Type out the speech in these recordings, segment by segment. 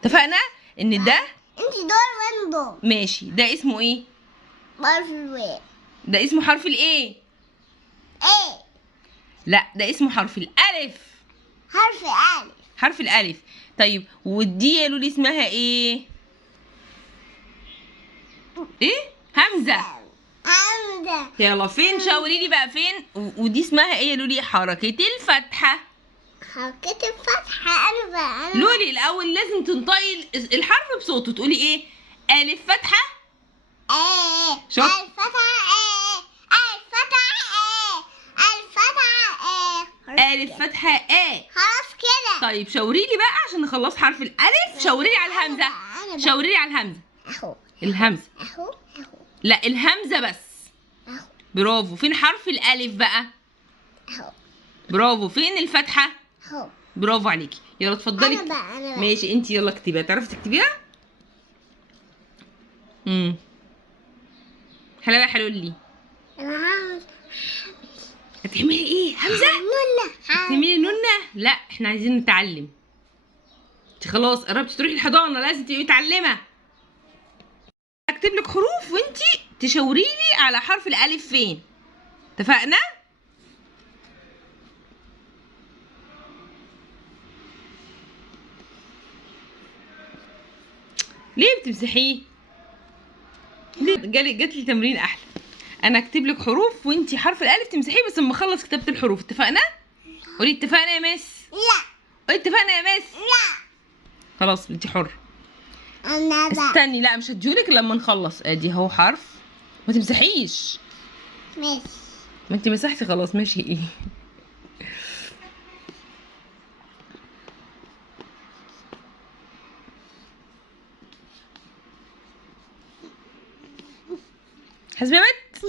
اتفقنا ان ده انت دور وين دور؟ ماشي. ده اسمه ايه؟ حرف الواو. ده اسمه حرف الايه؟ ايه؟ لا ده اسمه حرف الالف. حرف الف. حرف الالف. طيب ودي يا لولي اسمها ايه؟ ايه؟ همزه. همزة. يلا فين؟ شاوري لي بقى فين. ودي اسمها ايه يا لولي؟ حركه الفتحه. حركة الفتحة. انا بقى لولي الاول لازم تنطقي الحرف بصوته، تقولي ايه؟ الف فتحه. ايه. شوف. الفتحة ايه. الفتحة ايه. الفتحة ايه. الف فتحه ايه. خلاص كده. طيب شاوري لي بقى عشان نخلص حرف الالف. شاوري لي على الهمزه. شاوري لي على الهمزه. اهو. الهمزه. اهو. لا الهمزه بس. اهو. برافو. فين حرف الالف بقى؟ اهو. برافو. فين الفتحه؟ اهو. برافو عليكي. يلا اتفضلي. انا بقى. ماشي انت يلا اكتبيها. تعرفي تكتبيها؟ حلوه يا حلولي. انا عاوز هتعملي ايه؟ همزه؟ نونة. هتعملي نونه؟ لا احنا عايزين نتعلم. انت خلاص قربتي تروحي الحضانه، لازم تبقي متعلمه. اكتب لك حروف وانت تشاوري لي على حرف الالف فين. اتفقنا؟ ليه بتمسحيه؟ ليه؟ جات لي تمرين احلى. انا اكتب لك حروف وانت حرف الالف تمسحيه بس اما اخلص كتابه الحروف. اتفقنا؟ قولي اتفقنا يا مس. لا. قولي اتفقنا يا مس. لا. خلاص انت حر. انا بقى. استني، لا مش هديهولك لما نخلص. ادي اهو حرف. ما تمسحيش. ماشي. ما انت مسحتي خلاص. ماشي ايه؟ حسبي يا بنت.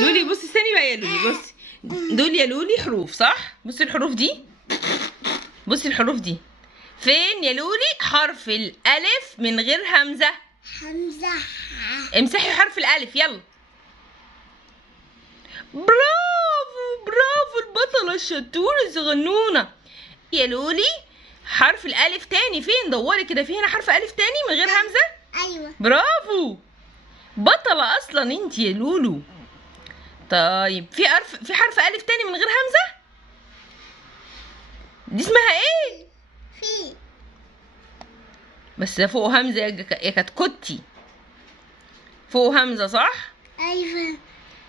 لولي بصي استني بقى يا لولي. بصي دول يا لولي حروف صح؟ بصي الحروف دي. بصي الحروف دي. فين يا لولي حرف الالف من غير همزه؟ حمزة. امسحي حرف الالف يلا. برافو برافو البطله الشطوره الصغنونه. يا لولي حرف الالف تاني فين؟ دوري كده، في هنا حرف الف تاني من غير همزه. ايوه. برافو. بطله اصلا انت يا لولو. طيب في حرف الف تاني من غير همزه. دي اسمها ايه؟ في. بس ده فوق همزه يا كتكوتي. فوق همزه صح؟ ايوه.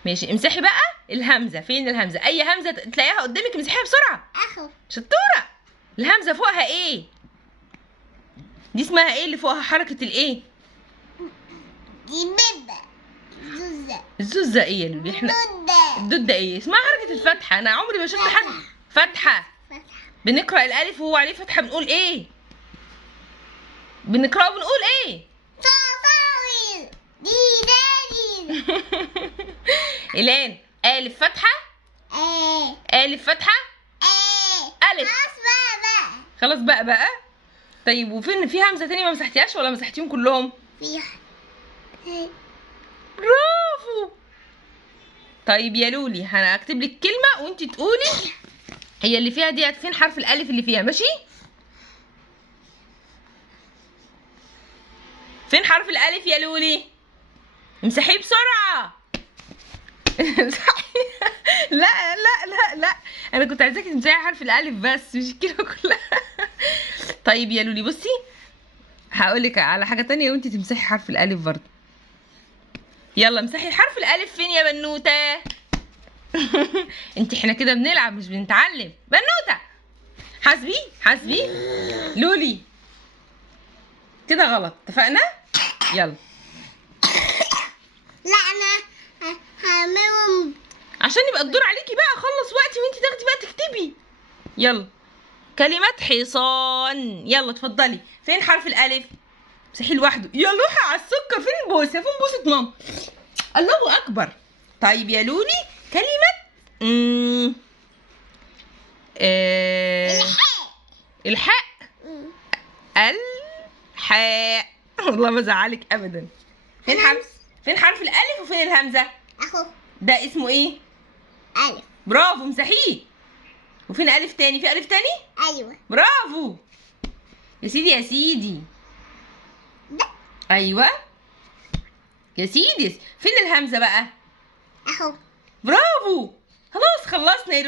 ماشي امسحي بقى الهمزه. فين الهمزه؟ اي همزه تلاقيها قدامك امسحيها بسرعه. اهو. شطوره. الهمزه فوقها ايه؟ دي اسمها ايه اللي فوقها حركه الايه؟ دي بيبة. زوزة. الزوزه ايه يا لولي؟ احنا دودة. الدود ده ايه؟ اسمها حركه الفتحه. انا عمري ما شفت حد. فتحه. فتحة. بنقرا الالف وهو عليه فتحه بنقول ايه؟ بنقراه بنقول ايه؟ صاصاوي. دي دادي. إيلان الف فتحه. ايه. الف فتحه. ايه. الف. خلاص بقى. خلاص بقى. طيب وفين في همزه تانية ما مسحتيهاش ولا مسحتيهم كلهم؟ في. برافو. طيب يا لولي انا هكتب لك كلمه وانت تقولي هي اللي فيها ديت فين حرف الالف اللي فيها. ماشي؟ فين حرف الالف يا لولي؟ امسحيه بسرعه. امسحي. لا انا كنت عايزاكي تمسحي حرف الالف بس مش الكلمه كلها. طيب يا لولي بصي هقول لك على حاجه تانية وانت تمسحي حرف الالف برضه. يلا امسحي حرف الالف فين يا بنوته؟ انت احنا كده بنلعب مش بنتعلم. بنوته حاسبي. لولي كده غلط. اتفقنا؟ يلا. لا انا هعملهم. عشان يبقى الدور عليكي بقى. اخلص وقتي وانت تاخدي بقى تكتبي. يلا. كلمة حصان. يلا اتفضلي. فين حرف الالف؟ امسحيه لوحده. يا لوحة على السكر. فين البوسة؟ فين بوسة ماما؟ الله اكبر. طيب يا لولي كلمة الحاء. الحاء. والله ما زعلك ابدا. فين حرف الالف وفين الهمزه؟ اهو. ده اسمه ايه؟ الف. برافو امسحيه. وفين الف تاني؟ في الف تاني؟ ايوه. برافو. يا سيدي يا سيدي. ايوه يا سيدي. فين الهمزه بقى؟ اهو. برافو. خلاص خلصنا يا